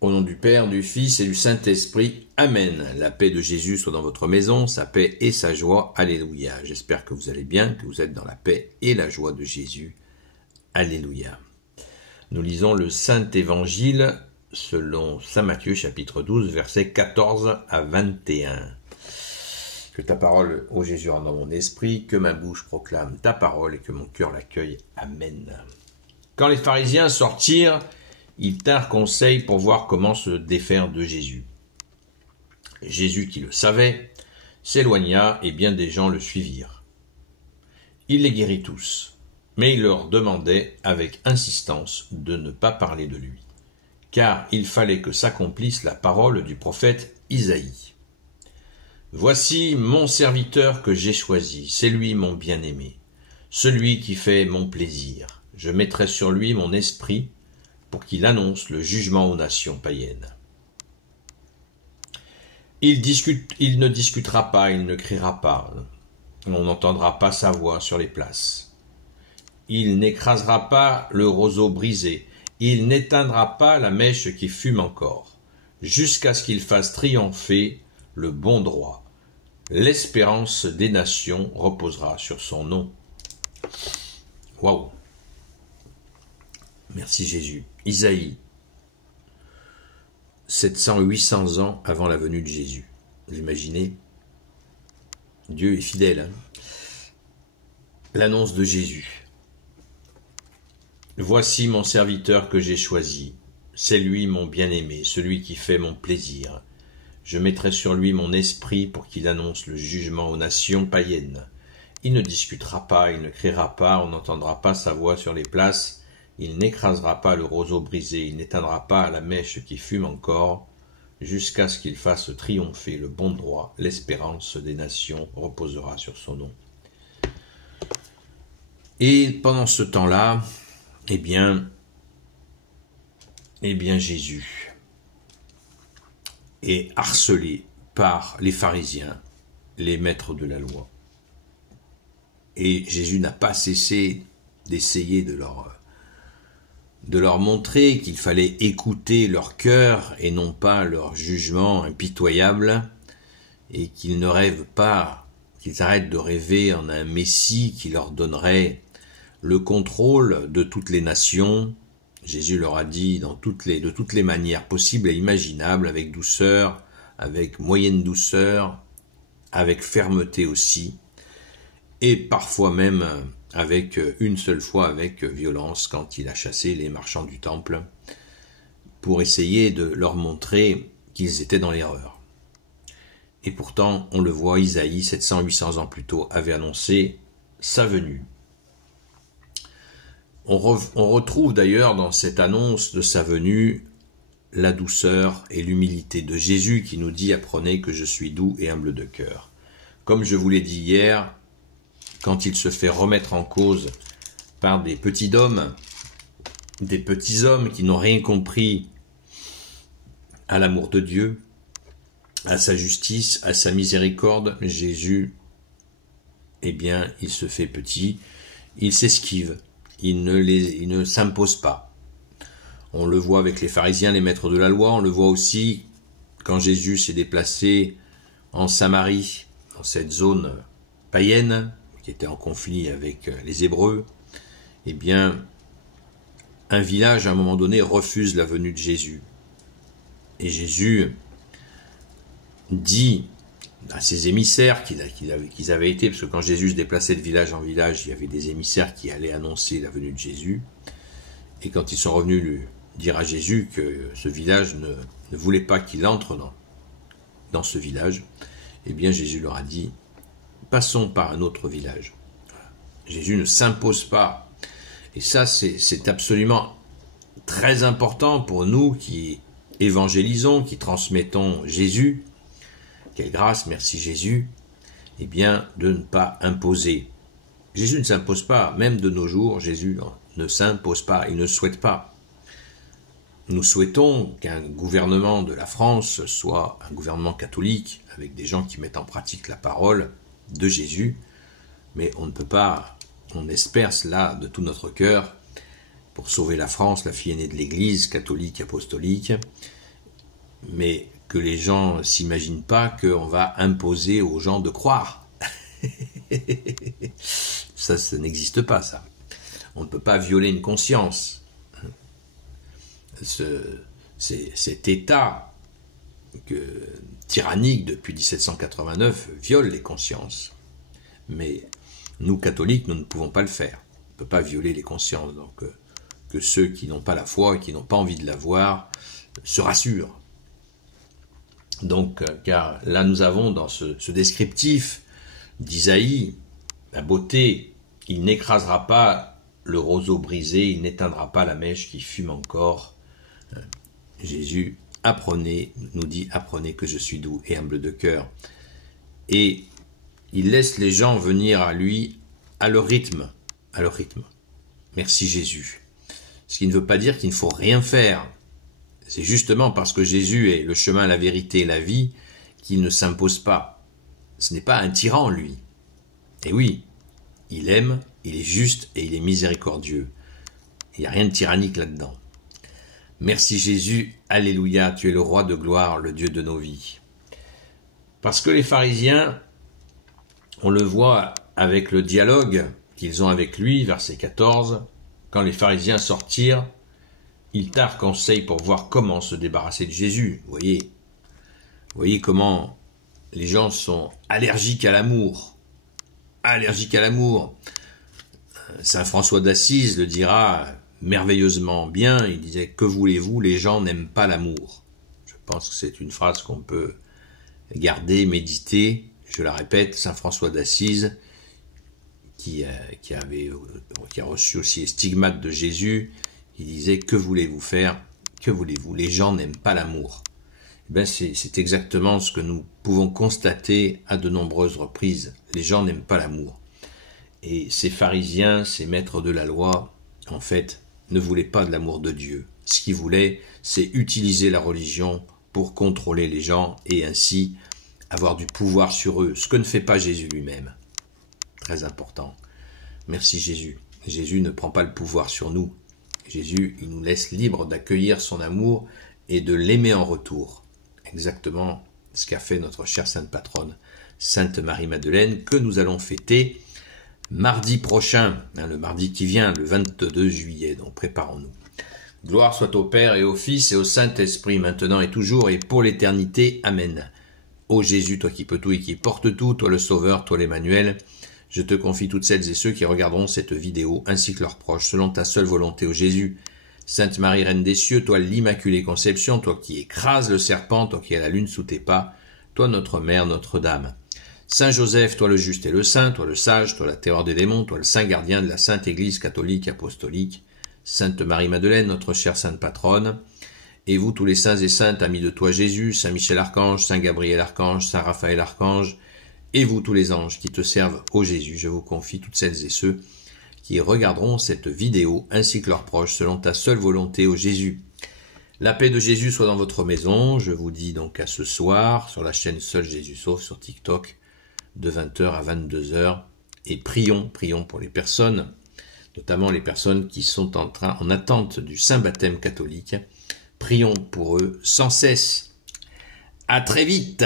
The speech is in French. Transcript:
Au nom du Père, du Fils et du Saint-Esprit. Amen. La paix de Jésus soit dans votre maison, sa paix et sa joie. Alléluia. J'espère que vous allez bien, que vous êtes dans la paix et la joie de Jésus. Alléluia. Nous lisons le Saint-Évangile selon saint Matthieu, chapitre 12, versets 14 à 21. Que ta parole, ô Jésus, rentre dans mon esprit, que ma bouche proclame ta parole et que mon cœur l'accueille. Amen. Quand les pharisiens sortirent, ils tinrent conseil pour voir comment se défaire de Jésus. Jésus, qui le savait, s'éloigna et bien des gens le suivirent. Il les guérit tous, mais il leur demandait avec insistance de ne pas parler de lui, car il fallait que s'accomplisse la parole du prophète Isaïe. « Voici mon serviteur que j'ai choisi, c'est lui mon bien-aimé, celui qui fait mon plaisir. Je mettrai sur lui mon esprit, pour qu'il annonce le jugement aux nations païennes. Il ne discutera pas, il ne criera pas, on n'entendra pas sa voix sur les places. Il n'écrasera pas le roseau brisé, il n'éteindra pas la mèche qui fume encore, jusqu'à ce qu'il fasse triompher le bon droit. L'espérance des nations reposera sur son nom. » Waouh! Merci Jésus. Isaïe, 700-800 ans avant la venue de Jésus. Vous imaginez? Dieu est fidèle. Hein? L'annonce de Jésus. Voici mon serviteur que j'ai choisi. C'est lui mon bien-aimé, celui qui fait mon plaisir. Je mettrai sur lui mon esprit pour qu'il annonce le jugement aux nations païennes. Il ne discutera pas, il ne criera pas, on n'entendra pas sa voix sur les places. Il n'écrasera pas le roseau brisé, il n'éteindra pas la mèche qui fume encore, jusqu'à ce qu'il fasse triompher le bon droit. L'espérance des nations reposera sur son nom. Et pendant ce temps-là, eh bien Jésus est harcelé par les pharisiens, les maîtres de la loi. Et Jésus n'a pas cessé d'essayer de leur montrer qu'il fallait écouter leur cœur et non pas leur jugement impitoyable, et qu'ils ne rêvent pas, qu'ils arrêtent de rêver en un Messie qui leur donnerait le contrôle de toutes les nations. Jésus leur a dit de toutes les manières possibles et imaginables, avec douceur, avec moyenne douceur, avec fermeté aussi, et parfois même avec une seule fois avec violence quand il a chassé les marchands du temple pour essayer de leur montrer qu'ils étaient dans l'erreur. Et pourtant, on le voit, Isaïe, 700-800 ans plus tôt, avait annoncé sa venue. On retrouve d'ailleurs dans cette annonce de sa venue la douceur et l'humilité de Jésus qui nous dit « Apprenez que je suis doux et humble de cœur ». Comme je vous l'ai dit hier, quand il se fait remettre en cause par des petits hommes qui n'ont rien compris à l'amour de Dieu, à sa justice, à sa miséricorde, Jésus, eh bien, il se fait petit, il s'esquive, il ne s'impose pas. On le voit avec les pharisiens, les maîtres de la loi, on le voit aussi quand Jésus s'est déplacé en Samarie, dans cette zone païenne, qui était en conflit avec les Hébreux, eh bien, un village, à un moment donné, refuse la venue de Jésus. Et Jésus dit à ses émissaires qu'ils avaient été, parce que quand Jésus se déplaçait de village en village, il y avait des émissaires qui allaient annoncer la venue de Jésus. Et quand ils sont revenus lui dire à Jésus que ce village ne voulait pas qu'il entre dans ce village, eh bien Jésus leur a dit: passons par un autre village. Jésus ne s'impose pas. Et ça, c'est absolument très important pour nous qui évangélisons, qui transmettons Jésus. Quelle grâce, merci Jésus. Eh bien, de ne pas imposer. Jésus ne s'impose pas. Même de nos jours, Jésus ne s'impose pas. Il ne souhaite pas. Nous souhaitons qu'un gouvernement de la France soit un gouvernement catholique, avec des gens qui mettent en pratique la parole de Jésus, mais on ne peut pas, on espère cela de tout notre cœur, pour sauver la France, la fille aînée de l'Église catholique apostolique, mais que les gens s'imaginent pas qu'on va imposer aux gens de croire. Ça n'existe pas, ça. On ne peut pas violer une conscience. Cet État tyrannique depuis 1789 viole les consciences. Mais nous, catholiques, nous ne pouvons pas le faire. On ne peut pas violer les consciences. Donc, que ceux qui n'ont pas la foi et qui n'ont pas envie de la voir se rassurent. Donc, car là, nous avons dans ce descriptif d'Isaïe la beauté. Il n'écrasera pas le roseau brisé, il n'éteindra pas la mèche qui fume encore. Jésus, apprenez, nous dit, apprenez que je suis doux et humble de cœur. Et il laisse les gens venir à lui à leur rythme. À leur rythme. Merci Jésus. Ce qui ne veut pas dire qu'il ne faut rien faire. C'est justement parce que Jésus est le chemin, la vérité et la vie qu'il ne s'impose pas. Ce n'est pas un tyran, lui. Et oui, il aime, il est juste et il est miséricordieux. Il n'y a rien de tyrannique là-dedans. Merci Jésus, alléluia, tu es le roi de gloire, le Dieu de nos vies. Parce que les pharisiens, on le voit avec le dialogue qu'ils ont avec lui, verset 14, quand les pharisiens sortirent, ils tinrent conseil pour voir comment se débarrasser de Jésus. Vous voyez comment les gens sont allergiques à l'amour. Allergiques à l'amour. Saint François d'Assise le dira merveilleusement bien, il disait « Que voulez-vous, les gens n'aiment pas l'amour ». Je pense que c'est une phrase qu'on peut garder, méditer. Je la répète, Saint François d'Assise, qui a reçu aussi les stigmates de Jésus, il disait « Que voulez-vous faire? Que voulez-vous? Les gens n'aiment pas l'amour ». C'est exactement ce que nous pouvons constater à de nombreuses reprises. Les gens n'aiment pas l'amour. Et ces pharisiens, ces maîtres de la loi, en fait, ne voulaient pas de l'amour de Dieu. Ce qu'ils voulaient, c'est utiliser la religion pour contrôler les gens et ainsi avoir du pouvoir sur eux, ce que ne fait pas Jésus lui-même. Très important. Merci Jésus. Jésus ne prend pas le pouvoir sur nous. Jésus, il nous laisse libres d'accueillir son amour et de l'aimer en retour. Exactement ce qu'a fait notre chère sainte patronne, Sainte Marie-Madeleine, que nous allons fêter mardi prochain, le mardi qui vient, le 22 juillet, donc préparons-nous. Gloire soit au Père et au Fils et au Saint-Esprit, maintenant et toujours et pour l'éternité. Amen. Ô Jésus, toi qui peux tout et qui portes tout, toi le Sauveur, toi l'Emmanuel, je te confie toutes celles et ceux qui regarderont cette vidéo, ainsi que leurs proches, selon ta seule volonté, ô Jésus. Sainte Marie, Reine des cieux, toi l'Immaculée Conception, toi qui écrases le serpent, toi qui as la lune sous tes pas, toi notre Mère, Notre-Dame. Saint Joseph, toi le juste et le saint, toi le sage, toi la terreur des démons, toi le saint gardien de la Sainte Église catholique apostolique. Sainte Marie-Madeleine, notre chère sainte patronne. Et vous tous les saints et saintes, amis de toi Jésus, Saint Michel Archange, Saint Gabriel Archange, Saint Raphaël Archange, et vous tous les anges qui te servent, ô Jésus, je vous confie toutes celles et ceux qui regarderont cette vidéo, ainsi que leurs proches, selon ta seule volonté, ô Jésus. La paix de Jésus soit dans votre maison. Je vous dis donc à ce soir, sur la chaîne Seul Jésus Sauve, sur TikTok, de 20h à 22h. Et prions pour les personnes, notamment les personnes qui sont en attente du Saint Baptême catholique. Prions pour eux sans cesse. À très vite!